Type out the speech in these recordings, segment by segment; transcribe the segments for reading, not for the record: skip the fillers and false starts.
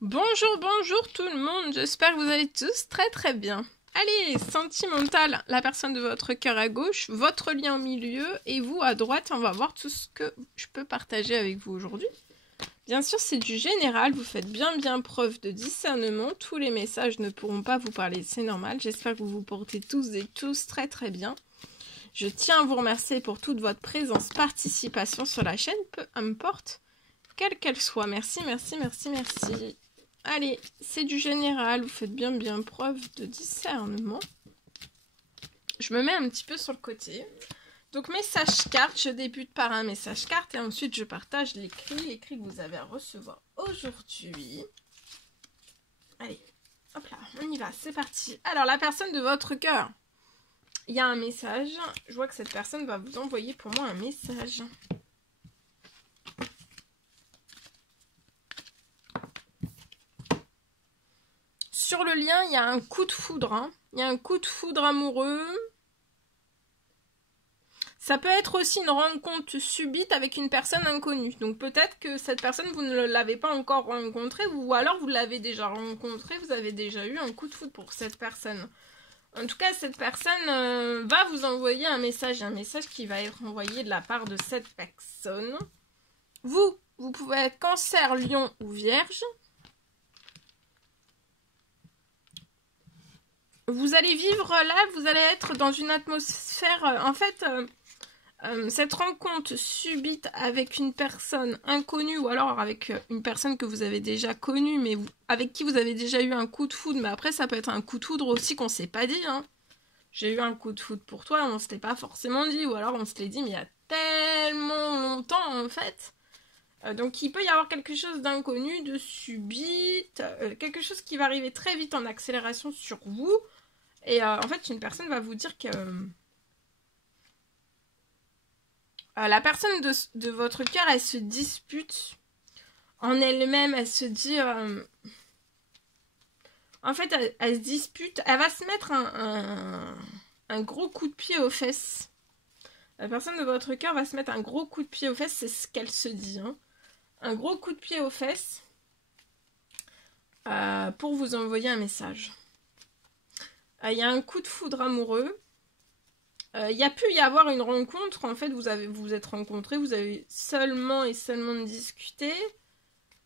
Bonjour, bonjour tout le monde, j'espère que vous allez tous très très bien. Allez, sentimental, la personne de votre cœur à gauche, votre lien au milieu et vous à droite, on va voir tout ce que je peux partager avec vous aujourd'hui. Bien sûr, c'est du général, vous faites bien preuve de discernement, tous les messages ne pourront pas vous parler, c'est normal, j'espère que vous vous portez tous et tous très très bien. Je tiens à vous remercier pour toute votre présence, participation sur la chaîne, peu importe, quelle qu'elle soit. Merci. Allez, c'est du général, vous faites bien preuve de discernement. Je me mets un petit peu sur le côté. Donc message carte, je débute par un message carte et ensuite je partage l'écrit que vous avez à recevoir aujourd'hui. Allez, hop là, on y va, c'est parti. Alors la personne de votre cœur, il y a un message. Je vois que cette personne va vous envoyer pour moi un message. Sur le lien, il y a un coup de foudre. Hein. Il y a un coup de foudre amoureux. Ça peut être aussi une rencontre subite avec une personne inconnue. Donc peut-être que cette personne, vous ne l'avez pas encore rencontrée, ou alors vous l'avez déjà rencontrée, vous avez déjà eu un coup de foudre pour cette personne. En tout cas, cette personne va vous envoyer un message qui va être envoyé de la part de cette personne. Vous pouvez être Cancer, Lion ou Vierge. Vous allez vivre là, vous allez être dans une atmosphère... en fait, cette rencontre subite avec une personne inconnue ou alors avec une personne que vous avez déjà connue, mais avec qui vous avez déjà eu un coup de foudre. Mais après, ça peut être un coup de foudre aussi qu'on ne s'est pas dit. Hein. J'ai eu un coup de foudre pour toi, on ne se l'est pas forcément dit. Ou alors on se l'est dit, mais il y a tellement longtemps en fait. Donc il peut y avoir quelque chose d'inconnu, de subite, quelque chose qui va arriver très vite en accélération sur vous. Et en fait, une personne va vous dire que la personne de votre cœur, elle se dispute en elle-même, elle se dit... en fait, elle se dispute, elle va se mettre un gros coup de pied aux fesses. La personne de votre cœur va se mettre un gros coup de pied aux fesses, c'est ce qu'elle se dit. Hein. Un gros coup de pied aux fesses pour vous envoyer un message. Il y a un coup de foudre amoureux. Il y a pu y avoir une rencontre, en fait, vous vous êtes rencontrés, vous avez seulement discuté.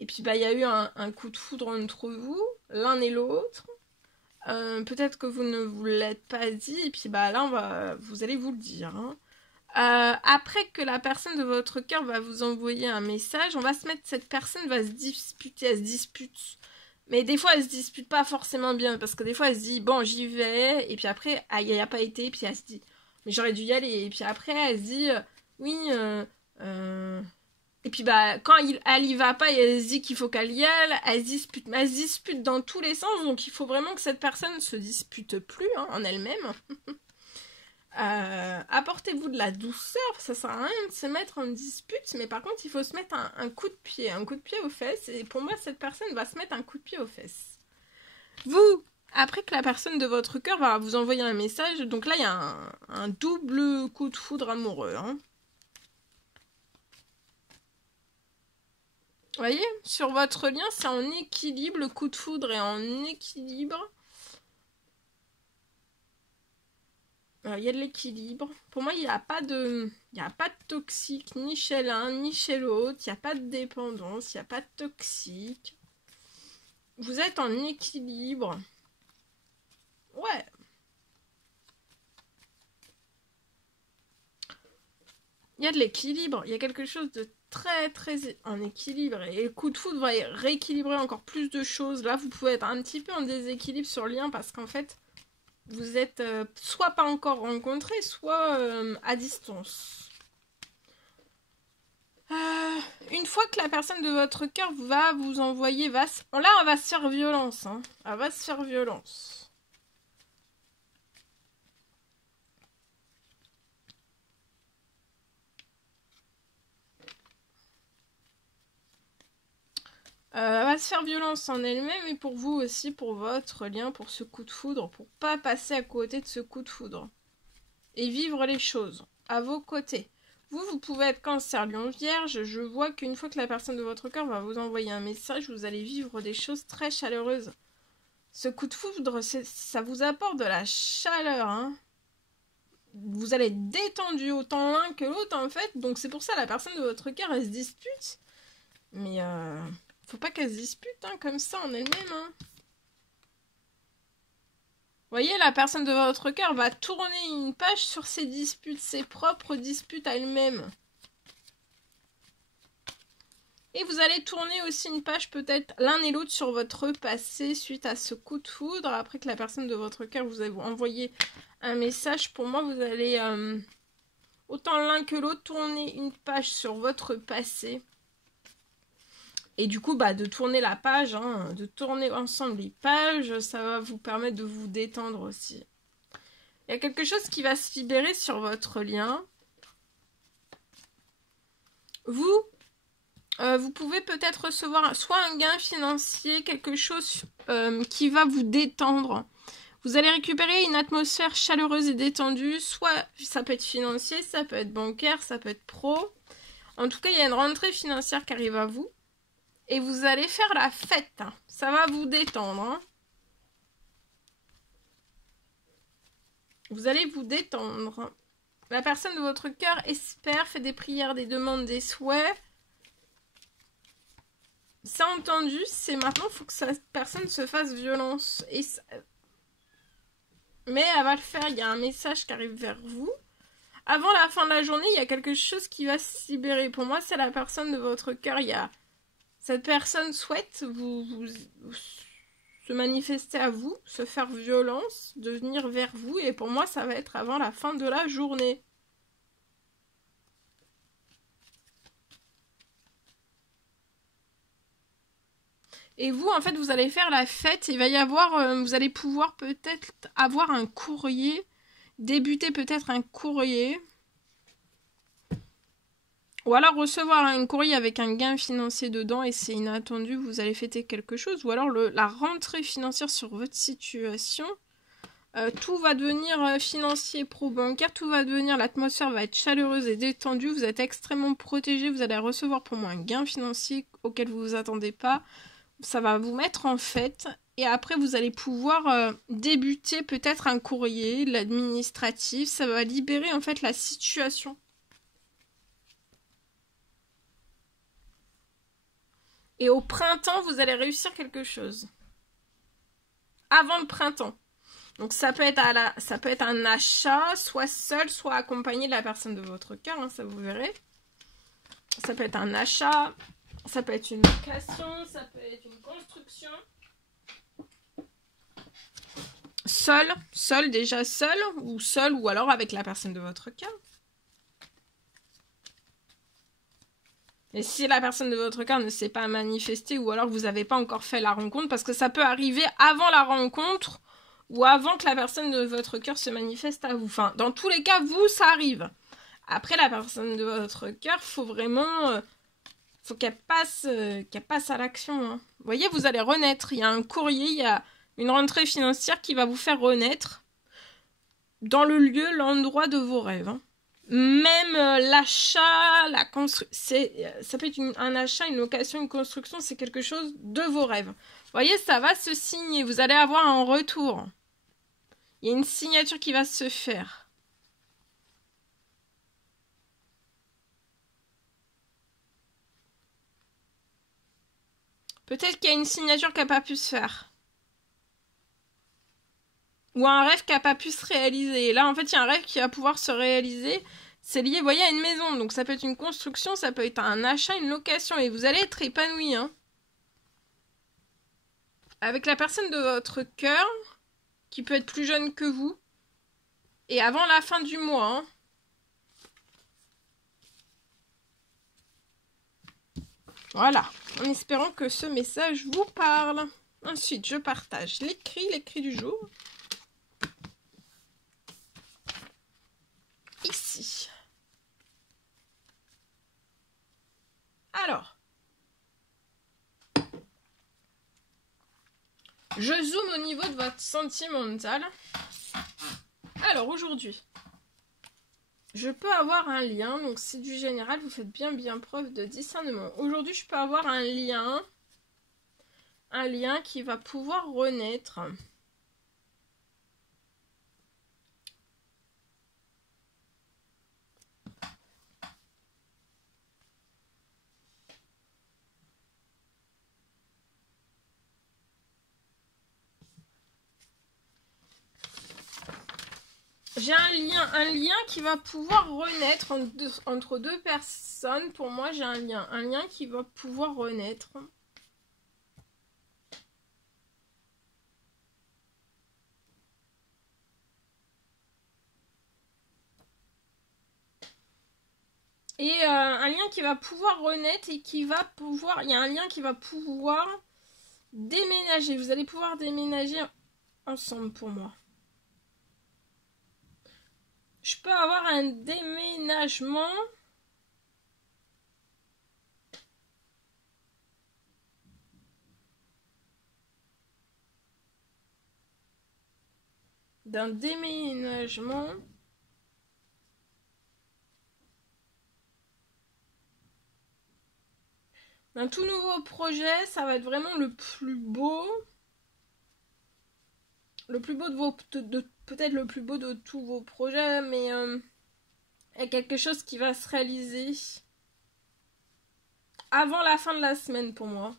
Et puis, il y a eu un coup de foudre entre vous, l'un et l'autre. Peut-être que vous ne vous l'êtes pas dit, et puis là, vous allez vous le dire. Hein. Après que la personne de votre cœur va vous envoyer un message, cette personne va se disputer, elle se dispute. Mais des fois, elle se dispute pas forcément bien, parce que des fois, elle se dit, bon, j'y vais, et puis après, il n'y a pas été, et puis elle se dit, mais j'aurais dû y aller, et puis après, elle se dit, oui, et puis quand elle y va pas, et elle se dit qu'il faut qu'elle y aille, elle se dispute dans tous les sens, donc il faut vraiment que cette personne se dispute plus hein, en elle-même. Apportez-vous de la douceur, ça sert à rien de se mettre en dispute, mais par contre il faut se mettre un coup de pied aux fesses, et pour moi cette personne va se mettre un coup de pied aux fesses. Vous, après que la personne de votre cœur va vous envoyer un message, donc là il y a un double coup de foudre amoureux. Hein. Vous voyez, sur votre lien c'est en équilibre, le coup de foudre est en équilibre. Il y a de l'équilibre. Pour moi, il n'y a pas de toxique ni chez l'un ni chez l'autre. Il n'y a pas de dépendance, il n'y a pas de toxique. Vous êtes en équilibre. Ouais. Il y a de l'équilibre. Il y a quelque chose de très en équilibre. Et le coup de foudre va rééquilibrer encore plus de choses. Là, vous pouvez être un petit peu en déséquilibre sur le lien parce qu'en fait, vous êtes soit pas encore rencontrés, soit à distance. Une fois que la personne de votre cœur va vous envoyer... là, on va se faire violence. Hein. Elle va se faire violence. Elle va se faire violence en elle-même et pour vous aussi, pour votre lien, pour ce coup de foudre, pour pas passer à côté de ce coup de foudre. Et vivre les choses à vos côtés. Vous pouvez être Cancer, Lion, Vierge. Je vois qu'une fois que la personne de votre cœur va vous envoyer un message, vous allez vivre des choses très chaleureuses. Ce coup de foudre, ça vous apporte de la chaleur, hein. Vous allez être détendu autant l'un que l'autre, en fait. Donc c'est pour ça la personne de votre cœur, elle se dispute. Mais faut pas qu'elle se dispute, hein, comme ça, en elle-même, hein. Vous voyez, la personne de votre cœur va tourner une page sur ses disputes, ses propres disputes à elle-même. Et vous allez tourner aussi une page peut-être l'un et l'autre sur votre passé suite à ce coup de foudre. Après que la personne de votre cœur vous a envoyé un message, pour moi vous allez autant l'un que l'autre tourner une page sur votre passé. Et du coup, de tourner la page, hein, de tourner ensemble les pages, ça va vous permettre de vous détendre aussi. Il y a quelque chose qui va se libérer sur votre lien. Vous pouvez peut-être recevoir soit un gain financier, quelque chose qui va vous détendre. Vous allez récupérer une atmosphère chaleureuse et détendue, soit ça peut être financier, ça peut être bancaire, ça peut être pro. En tout cas, il y a une rentrée financière qui arrive à vous. Et vous allez faire la fête. Ça va vous détendre, hein. Vous allez vous détendre. La personne de votre cœur espère, fait des prières, des demandes, des souhaits. C'est entendu, c'est maintenant, il faut que cette personne se fasse violence. Mais elle va le faire, il y a un message qui arrive vers vous. Avant la fin de la journée, il y a quelque chose qui va se libérer. Pour moi, c'est la personne de votre cœur. Cette personne souhaite vous se manifester à vous, se faire violence, de venir vers vous. Et pour moi, ça va être avant la fin de la journée. Et vous, en fait, vous allez faire la fête. Il va y avoir, vous allez pouvoir peut-être avoir un courrier, débuter peut-être un courrier. Ou alors recevoir un courrier avec un gain financier dedans et c'est inattendu, vous allez fêter quelque chose. Ou alors la rentrée financière sur votre situation. Tout va devenir financier, pro-bancaire, tout va devenir, l'atmosphère va être chaleureuse et détendue. Vous êtes extrêmement protégé, vous allez recevoir pour moi un gain financier auquel vous ne vous attendez pas. Ça va vous mettre en fête. Et après, vous allez pouvoir débuter peut-être un courrier, l'administratif. Ça va libérer en fait la situation. Et au printemps, vous allez réussir quelque chose. Avant le printemps. Donc ça peut être un achat, soit seul, soit accompagné de la personne de votre cœur, hein, ça vous verrez. Ça peut être un achat, ça peut être une location, ça peut être une construction. Seul, déjà seul, ou alors avec la personne de votre cœur. Et si la personne de votre cœur ne s'est pas manifestée, ou alors vous n'avez pas encore fait la rencontre, parce que ça peut arriver avant la rencontre, ou avant que la personne de votre cœur se manifeste à vous. Enfin, dans tous les cas, vous, ça arrive. Après, la personne de votre cœur, faut vraiment... faut qu'elle passe à l'action. Hein. Vous voyez, vous allez renaître. Il y a un courrier, il y a une rentrée financière qui va vous faire renaître dans le lieu, l'endroit de vos rêves. Hein. Même l'achat, la construction, ça peut être un achat, une location, une construction, c'est quelque chose de vos rêves. Vous voyez, ça va se signer, vous allez avoir un retour. Il y a une signature qui va se faire. Peut-être qu'il y a une signature qui n'a pas pu se faire. Ou un rêve qui n'a pas pu se réaliser. Et là, en fait, il y a un rêve qui va pouvoir se réaliser. C'est lié, vous voyez, à une maison. Donc, ça peut être une construction, ça peut être un achat, une location. Et vous allez être épanoui. Hein. Avec la personne de votre cœur, qui peut être plus jeune que vous. Et avant la fin du mois. Hein. Voilà. En espérant que ce message vous parle. Ensuite, je partage l'écrit du jour. Ici. Alors, je zoome au niveau de votre sentimental. Alors, aujourd'hui, je peux avoir un lien, donc c'est du général, vous faites bien preuve de discernement. Aujourd'hui, je peux avoir un lien qui va pouvoir renaître. J'ai un lien qui va pouvoir renaître entre deux personnes. Pour moi, j'ai un lien qui va pouvoir renaître. Et un lien qui va pouvoir renaître et qui va pouvoir... Il y a un lien qui va pouvoir déménager. Vous allez pouvoir déménager ensemble pour moi. Je peux avoir un déménagement. D'un déménagement. Un tout nouveau projet, ça va être vraiment le plus beau. Le plus beau de vos... peut-être le plus beau de tous vos projets, mais il y a quelque chose qui va se réaliser avant la fin de la semaine pour moi.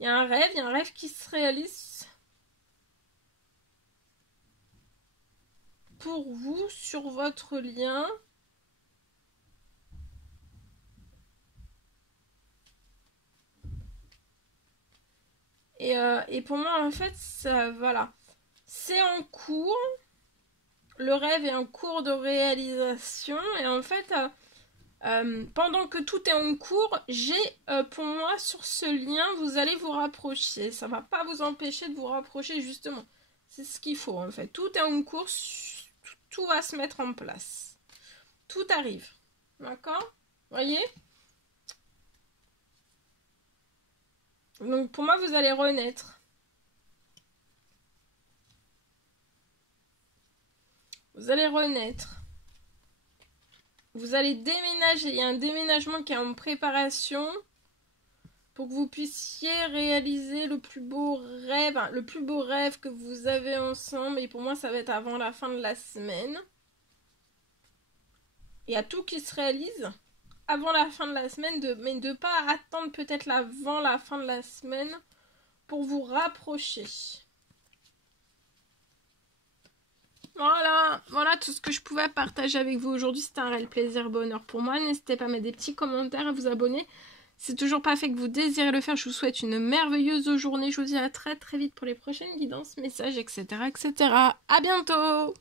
Il y a un rêve qui se réalise pour vous sur votre lien. Et pour moi, en fait, ça, voilà. C'est en cours. Le rêve est en cours de réalisation. Et en fait, pendant que tout est en cours, j'ai, pour moi, sur ce lien, vous allez vous rapprocher. Ça ne va pas vous empêcher de vous rapprocher, justement. C'est ce qu'il faut, en fait. Tout est en cours. Tout va se mettre en place. Tout arrive. D'accord ? Voyez ? Donc pour moi, vous allez renaître. Vous allez renaître. Vous allez déménager. Il y a un déménagement qui est en préparation pour que vous puissiez réaliser le plus beau rêve que vous avez ensemble. Et pour moi, ça va être avant la fin de la semaine. Il y a tout qui se réalise avant la fin de la semaine, mais de ne pas attendre peut-être avant la fin de la semaine pour vous rapprocher. Voilà tout ce que je pouvais partager avec vous aujourd'hui. C'était un réel plaisir, bonheur pour moi. N'hésitez pas à mettre des petits commentaires, à vous abonner. C'est toujours pas fait que vous désirez le faire. Je vous souhaite une merveilleuse journée. Je vous dis à très vite pour les prochaines guidances, messages, etc. À bientôt!